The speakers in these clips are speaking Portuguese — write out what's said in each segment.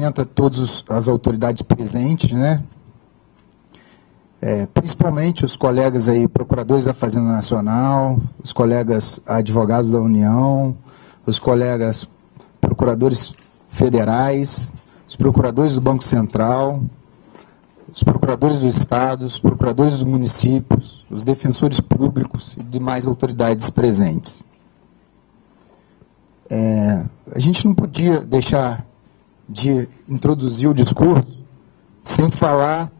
cumprimento a todas as autoridades presentes, né? Principalmente os colegas aí, procuradores da Fazenda Nacional, os colegas advogados da União, os colegas procuradores federais, os procuradores do Banco Central, os procuradores do Estado, os procuradores dos municípios, os defensores públicos e demais autoridades presentes. A gente não podia deixar de introduzir o discurso sem falar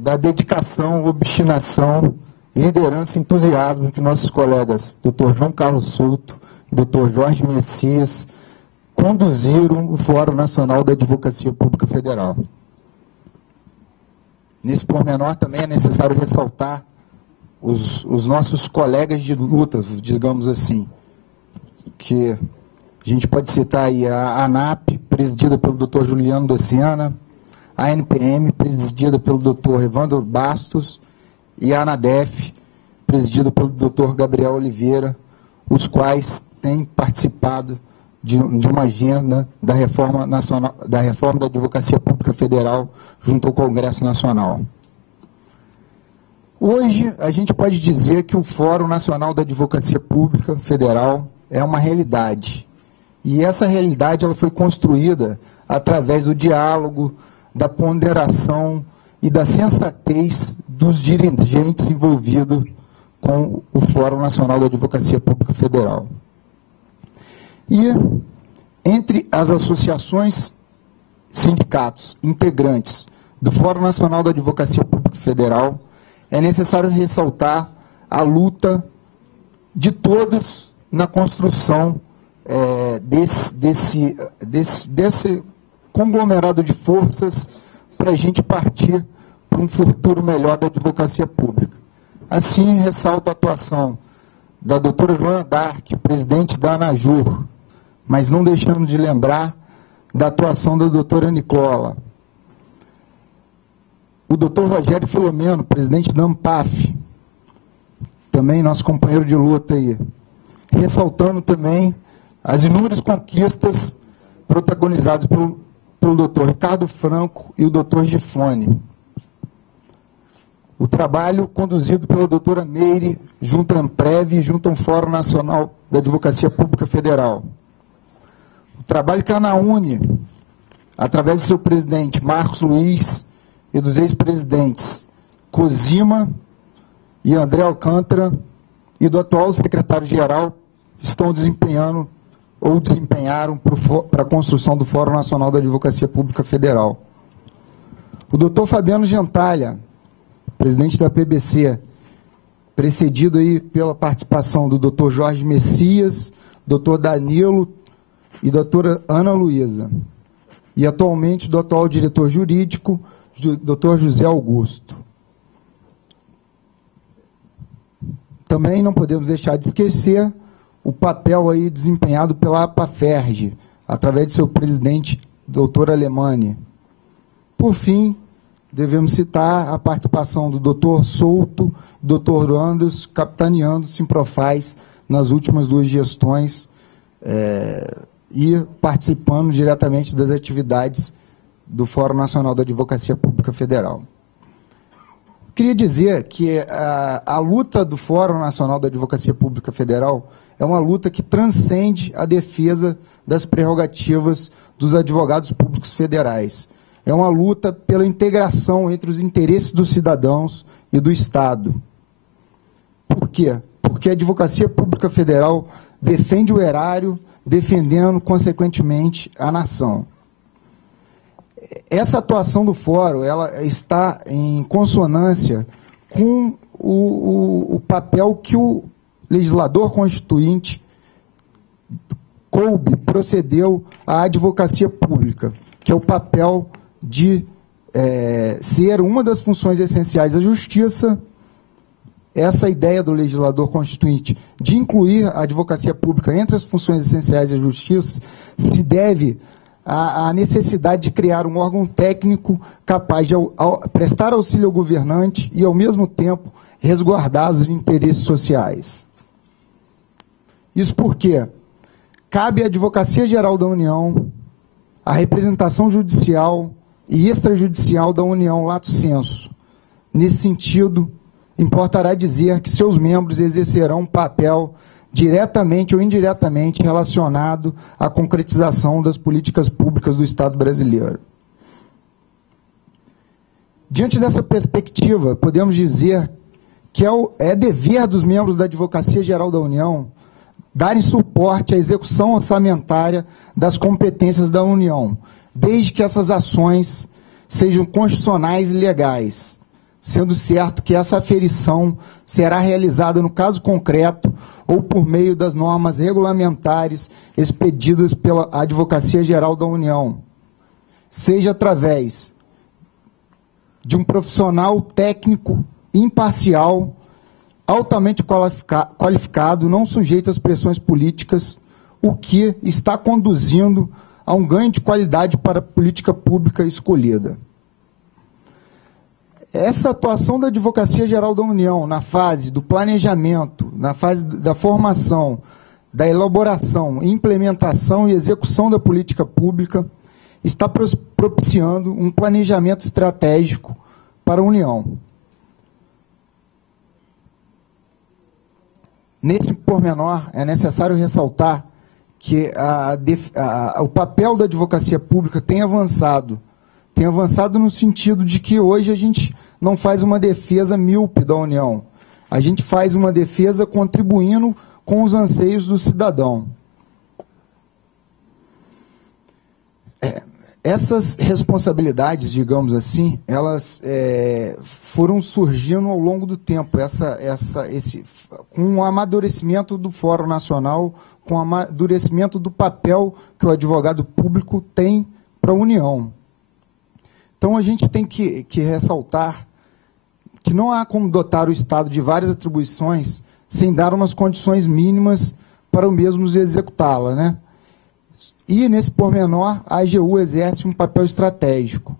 da dedicação, obstinação, liderança e entusiasmo que nossos colegas, Dr. João Carlos Souto e Dr. Jorge Messias, conduziram o Fórum Nacional da Advocacia Pública Federal. Nesse pormenor também é necessário ressaltar os nossos colegas de luta, digamos assim, que a gente pode citar aí a ANAP, presidida pelo Dr. Juliano Dociana, a ANPM, presidida pelo Dr. Evandro Bastos, e a ANADEF, presidida pelo Dr. Gabriel Oliveira, os quais têm participado de uma agenda da reforma nacional, da reforma da Advocacia Pública Federal junto ao Congresso Nacional. Hoje, a gente pode dizer que o Fórum Nacional da Advocacia Pública Federal é uma realidade. E essa realidade ela foi construída através do diálogo, da ponderação e da sensatez dos dirigentes envolvidos com o Fórum Nacional da Advocacia Pública Federal. E, entre as associações, sindicatos, integrantes do Fórum Nacional da Advocacia Pública Federal, é necessário ressaltar a luta de todos na construção desse conglomerado de forças para a gente partir para um futuro melhor da advocacia pública. Assim, ressalto a atuação da doutora Joana Dark, presidente da ANAJUR, mas não deixando de lembrar da atuação da doutora Nicola, o doutor Rogério Filomeno, presidente da ANPAF, também nosso companheiro de luta aí, ressaltando também as inúmeras conquistas protagonizadas pelo doutor Ricardo Franco e o doutor Gifone. O trabalho conduzido pela doutora Meire, junto à Amprev e junto ao Fórum Nacional da Advocacia Pública Federal. O trabalho que a ANAUNE, através do seu presidente Marcos Luiz e dos ex-presidentes Cosima e André Alcântara e do atual secretário-geral, estão desempenhando ou desempenharam para a construção do Fórum Nacional da Advocacia Pública Federal. O doutor Fabiano Gentalha, presidente da PBC, precedido aí pela participação do doutor Jorge Messias, doutor Danilo e doutora Ana Luísa. E atualmente do atual diretor jurídico, doutor José Augusto. Também não podemos deixar de esquecer o papel aí desempenhado pela APAFERJ, através de seu presidente, doutor Alemani. Por fim, devemos citar a participação do doutor Souto, doutor Andos, capitaneando o Simprofaz nas últimas duas gestões e participando diretamente das atividades do Fórum Nacional da Advocacia Pública Federal. Queria dizer que a luta do Fórum Nacional da Advocacia Pública Federal é uma luta que transcende a defesa das prerrogativas dos advogados públicos federais. É uma luta pela integração entre os interesses dos cidadãos e do Estado. Por quê? Porque a Advocacia Pública Federal defende o erário, defendendo, consequentemente, a nação. Essa atuação do Fórum ela está em consonância com o papel que o legislador constituinte procedeu à advocacia pública, que é o papel de ser uma das funções essenciais da justiça. Essa ideia do legislador constituinte de incluir a advocacia pública entre as funções essenciais da justiça se deve à necessidade de criar um órgão técnico capaz de prestar auxílio ao governante e, ao mesmo tempo, resguardar os interesses sociais. Isso porque cabe à Advocacia Geral da União, a representação judicial e extrajudicial da União lato sensu. Nesse sentido, importará dizer que seus membros exercerão um papel diretamente ou indiretamente relacionado à concretização das políticas públicas do Estado brasileiro. Diante dessa perspectiva, podemos dizer que é dever dos membros da Advocacia Geral da União darem suporte à execução orçamentária das competências da União, desde que essas ações sejam constitucionais e legais, sendo certo que essa aferição será realizada no caso concreto ou por meio das normas regulamentares expedidas pela Advocacia Geral da União, seja através de um profissional técnico, imparcial, altamente qualificado, não sujeito às pressões políticas, o que está conduzindo a um ganho de qualidade para a política pública escolhida. Essa atuação da Advocacia Geral da União na fase do planejamento, na fase da formação, da elaboração, implementação e execução da política pública está propiciando um planejamento estratégico para a União. Nesse pormenor, é necessário ressaltar que o papel da advocacia pública tem avançado no sentido de que hoje a gente não faz uma defesa míope da União, a gente faz uma defesa contribuindo com os anseios do cidadão. Essas responsabilidades, digamos assim, elas foram surgindo ao longo do tempo, com o amadurecimento do Fórum Nacional, com o amadurecimento do papel que o advogado público tem para a União. Então, a gente tem que ressaltar que não há como dotar o Estado de várias atribuições sem dar umas condições mínimas para o mesmo executá-la, né? E, nesse pormenor, a AGU exerce um papel estratégico,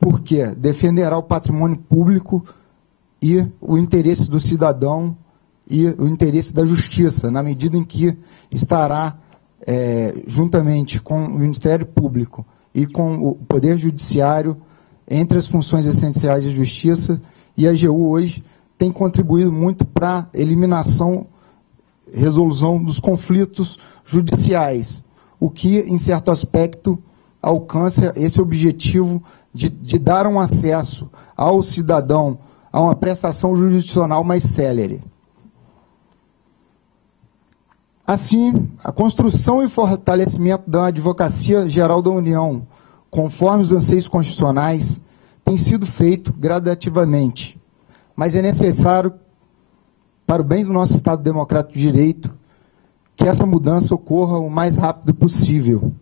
porque defenderá o patrimônio público e o interesse do cidadão e o interesse da justiça, na medida em que estará, juntamente com o Ministério Público e com o Poder Judiciário, entre as funções essenciais da justiça, e a AGU hoje tem contribuído muito para a eliminação, resolução dos conflitos judiciais, o que, em certo aspecto, alcança esse objetivo de dar um acesso ao cidadão a uma prestação jurisdicional mais célere. Assim, a construção e fortalecimento da Advocacia Geral da União, conforme os anseios constitucionais, tem sido feito gradativamente, mas é necessário, para o bem do nosso Estado Democrático de Direito, que essa mudança ocorra o mais rápido possível,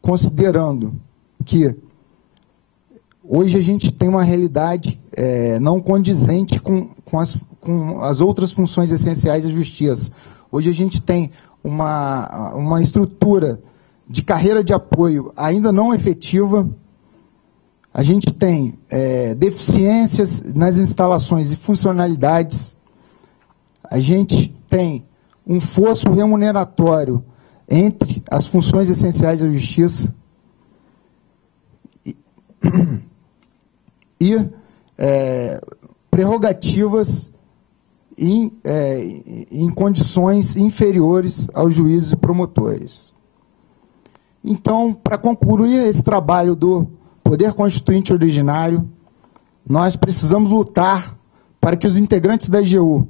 considerando que hoje a gente tem uma realidade não condizente com as outras funções essenciais da justiça. Hoje a gente tem uma estrutura de carreira de apoio ainda não efetiva, a gente tem deficiências nas instalações e funcionalidades, a gente tem um fosso remuneratório entre as funções essenciais da justiça e prerrogativas em condições inferiores aos juízes e promotores. Então, para concluir esse trabalho do Poder Constituinte Originário, nós precisamos lutar para que os integrantes da AGU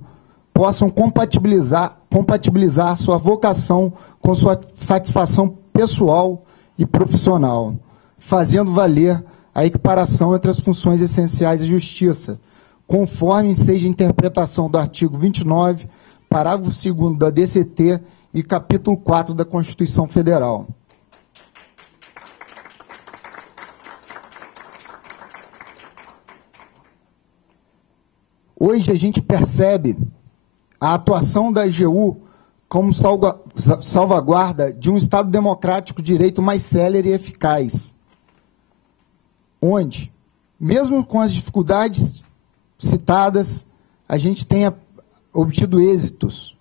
possam compatibilizar sua vocação com sua satisfação pessoal e profissional, fazendo valer a equiparação entre as funções essenciais da justiça, conforme seja a interpretação do artigo 29, parágrafo 2º da DCT e capítulo 4 da Constituição Federal. Hoje a gente percebe a atuação da AGU como salvaguarda de um Estado democrático de direito mais célere e eficaz, onde, mesmo com as dificuldades citadas, a gente tenha obtido êxitos,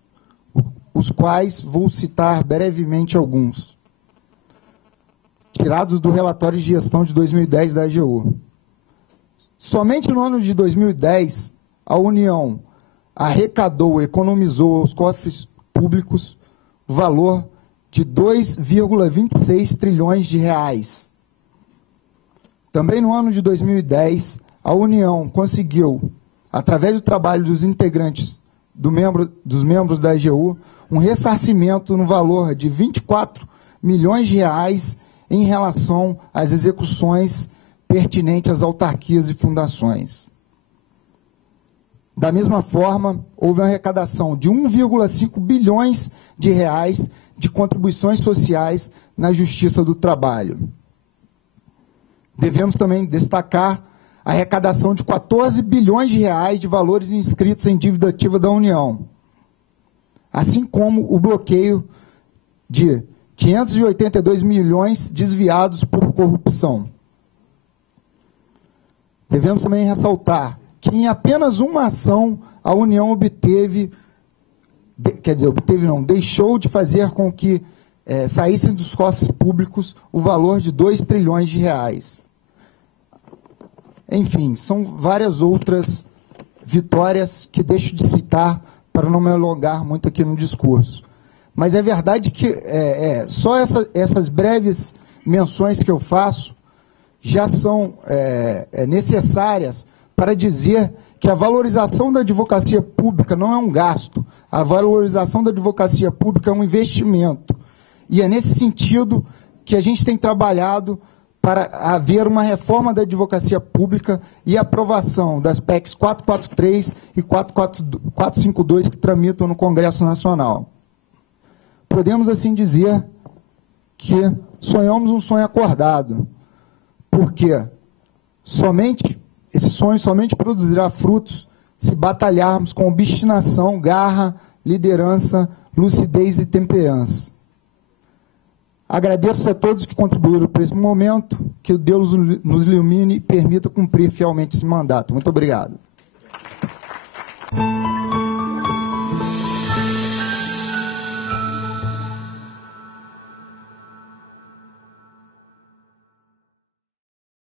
os quais vou citar brevemente alguns. tirados do relatório de gestão de 2010 da AGU. Somente no ano de 2010, a União arrecadou, economizou aos cofres públicos o valor de 2,26 trilhões de reais. Também no ano de 2010, a União conseguiu, através do trabalho dos integrantes dos membros da AGU, um ressarcimento no valor de 24 milhões de reais em relação às execuções pertinentes às autarquias e fundações. Da mesma forma, houve uma arrecadação de 1,5 bilhões de reais de contribuições sociais na Justiça do Trabalho. Devemos também destacar a arrecadação de 14 bilhões de reais de valores inscritos em dívida ativa da União, assim como o bloqueio de 582 milhões desviados por corrupção. Devemos também ressaltar que em apenas uma ação a União deixou de fazer com que saíssem dos cofres públicos o valor de 2 trilhões de reais. Enfim, são várias outras vitórias que deixo de citar para não me alongar muito aqui no discurso. Mas é verdade que só essas breves menções que eu faço já são necessárias para dizer que a valorização da advocacia pública não é um gasto, a valorização da advocacia pública é um investimento. E é nesse sentido que a gente tem trabalhado para haver uma reforma da advocacia pública e aprovação das PECs 443 e 452 que tramitam no Congresso Nacional. Podemos, assim dizer, que sonhamos um sonho acordado, porque esse sonho somente produzirá frutos se batalharmos com obstinação, garra, liderança, lucidez e temperança. Agradeço a todos que contribuíram para esse momento, que Deus nos ilumine e permita cumprir fielmente esse mandato. Muito obrigado.